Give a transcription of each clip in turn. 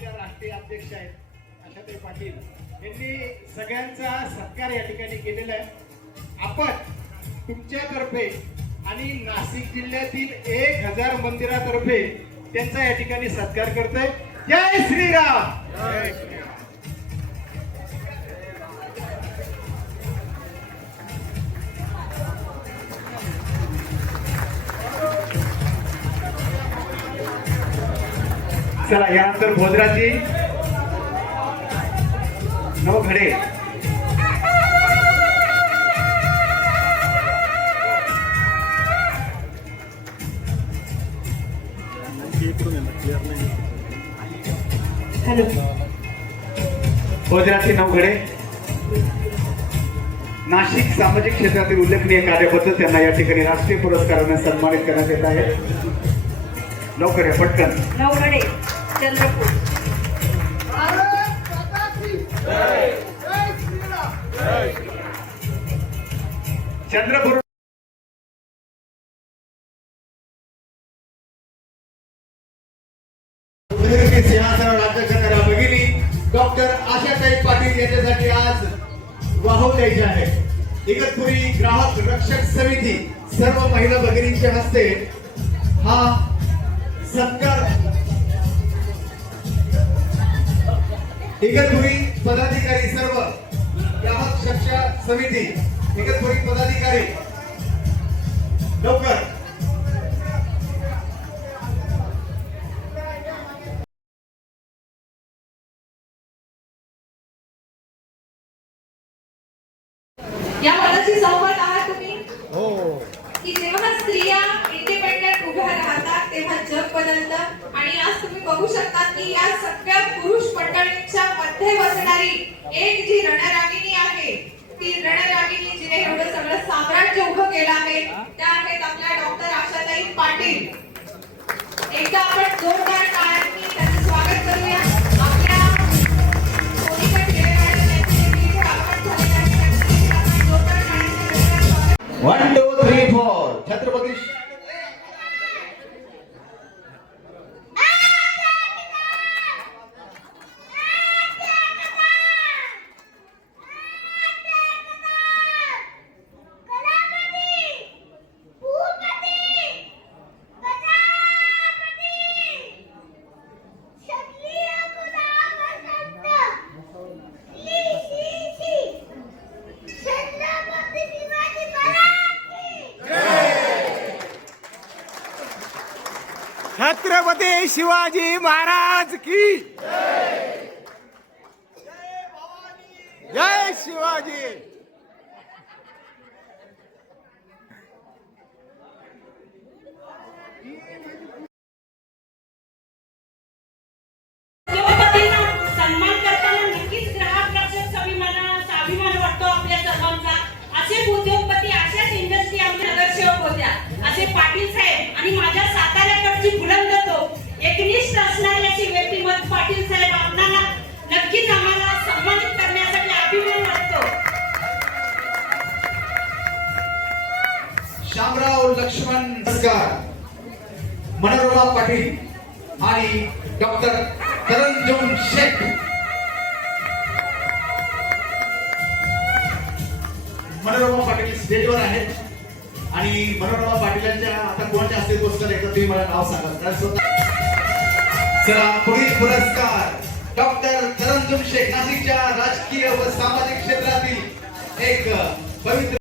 आपल्या राष्ट्रीय अध्यक्ष आहेत आशाताई पाटील यांनी सगळ्यांचा सत्कार या ठिकाणी केलेला आहे। आपण तुमच्यातर्फे आणि नाशिक जिल्ह्यातील 1000 मंदिरातर्फे त्यांचा या ठिकाणी सत्कार करतोय। जय श्रीराम। चला यानंतर भोजराजी नवघडे भोजराजी नवघडे नाशिक सामाजिक क्षेत्रातील उल्लेखनीय कार्याबद्दल त्यांना या ठिकाणी राष्ट्रीय पुरस्काराने सन्मानित करण्यात येत आहे। लवकर या पटकन। नवघडे चंद्रपूर। चंद्रपूर सिंहासनावर राज्य करणाऱ्या भगिनी डॉक्टर आशाताई पाटील यांच्यासाठी आज वाहून द्यायचे आहे। इगतपुरी ग्राहक रक्षक समिती सर्व महिला भगिनींच्या हस्ते हा सत्कार इगतपुरी पदाधिकारी सर्व ग्राहक रक्षक समिती इगतपुरी पदाधिकारी लवकर। या पदाची सोबत आहात तुम्ही हो की जेव्हा स्त्रिया इंडिपेंडेंट उभ्या राहतात तेव्हा जग बदलतं। आणि आज तुम्ही बघू शकता की या सगळ्या पुरुष मंडळींच्या मध्ये बसणारी एक जी रणरागिणी आहे, ती रणरागिणी जिने एवढं सगळं साम्राज्य उभं केलं आहे, त्या आहेत आपल्या डॉक्टर आशाताई पाटील। एकदा आपण जोरदार टाळ्यांनी त्यांचं स्वागत करूया। आपल्या सोनिका टिळे मॅडम यांचे इथे आगमन झालेलं आहे। 1 2 3 4 छत्रपती छत्रपती शिवाजी महाराज की जय शिवाजी। सन्मान करताना नक्कीच ग्राहक रक्षक सन्मानाचा अभिमान वाटतो आपल्या सर्वांचा। असे उद्योगपती अशाच इंडस्ट्री आमच्या नगरसेवक होत्या, असे पाटील साहेब आणि माझ्या साताऱ्याकडची बुलंद तो एकनिष्ठ असणाऱ्याची व्यक्तिमत्व पाटील साहेब आपल्याला नक्कीच आम्हाला सन्मानित करण्यासाठी अभिमान वाटतो। शामराव लक्ष्मण पुरस्कार मनोरमा पाटील आणि डॉक्टर तरंजुम शेख। मनोरमा पाटील स्टेजवर आहेत आणि मनोरमा पाटीलांच्या आता कोणाच्या हस्ते पुरस्कार येतात तुम्ही मला नाव सांगा। चला पुढील पुरस्कार डॉक्टर तरंजुम शेख, नाशिकच्या राजकीय व सामाजिक क्षेत्रातील एक पवित्र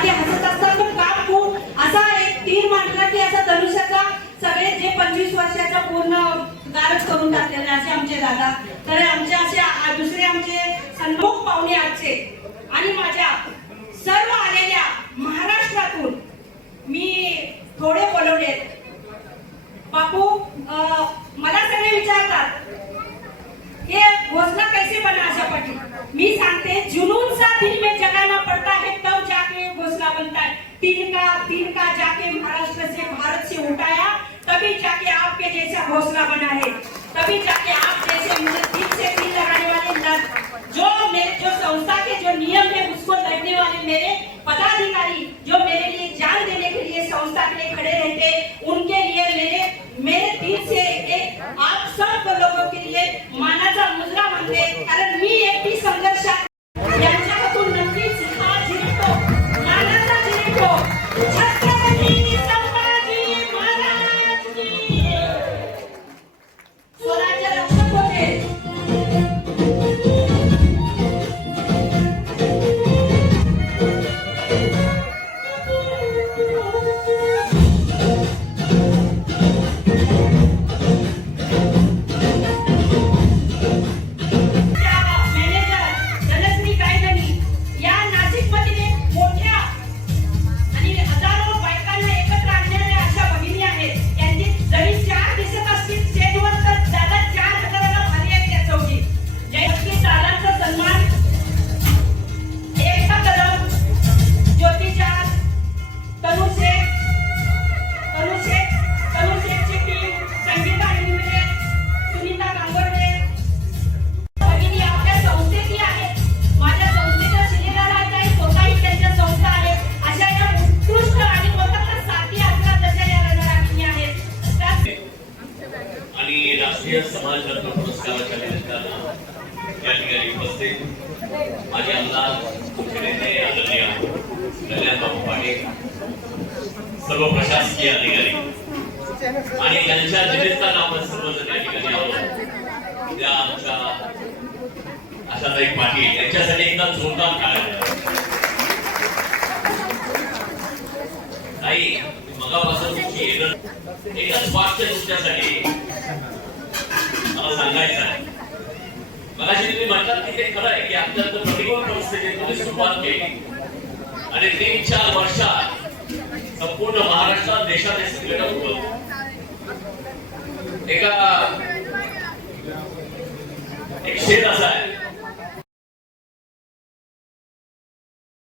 साधे हसत असतात पण काम खूप असा एक तीर मांडला की असा धनुष्याचा सगळे जे 25 वर्षाचा पूर्ण गारच करून टाकलेले असे आमचे दादा. तर आमचे असे दुसरे आमचे सन्मुख पाहुणे आजचे आणि माझ्या सर्व आलेल्या महाराष्ट्रातून मी थोडे बोलवले. बापू मला सगळे विचारतात ये घोषणा कैसे बना आशा पाटिल. मी सांगते जुनून सा दिल में जगाना पड़ता है तब जाके घोषणा बनता है. तीन का जाके महाराष्ट्र से भारत से उठाया तभी जाके आपके जैसा घोषणा बना है. तभी जाके आप जैसे मुझे दिल से दिल लगाने वाले जो संस्था के जो नियम है उसको लड़ने वाले मेरे पदाधिकारी जो मेरे लिए जान देने के लिए संस्था के लिए खड़े रहते उनके लिए मेरे दिल से एक आप सब लोगों के लिए मानाचा मुजरा म्हणते. कारण मी एकटी संघर्षात यांच्याकडून नक्कीच हा जिंकतो मानाचा जिंकतो. छत्रपती संभाजी महाराज की स्वराज्य रक्षक होते. राष्ट्रीय समाज रत्न पुरस्काराच्या निमित्तानं या ठिकाणी उपस्थित माझे आमदार मुख्य नेते आदरणीय कल्याणबाबू पाटील, सर्व प्रशासकीय अधिकारी आणि त्यांच्या निमित्तानं आपण सर्वजण या ठिकाणी आहोत. त्या आमच्या आशाताई पाटील यांच्यासाठी एकदा जोरदार टाळ्या. ताई मगापासून तुमची एकच वाक्य तुमच्यासाठी मला सांगायचं आहे. मगाशी तुम्ही म्हणतात की ते खरं आहे की अत्यंत प्रतिकूल परिस्थितीत तुम्ही सुरुवात केली आणि 3-4 वर्षात संपूर्ण महाराष्ट्रात देशात हे सगळं एका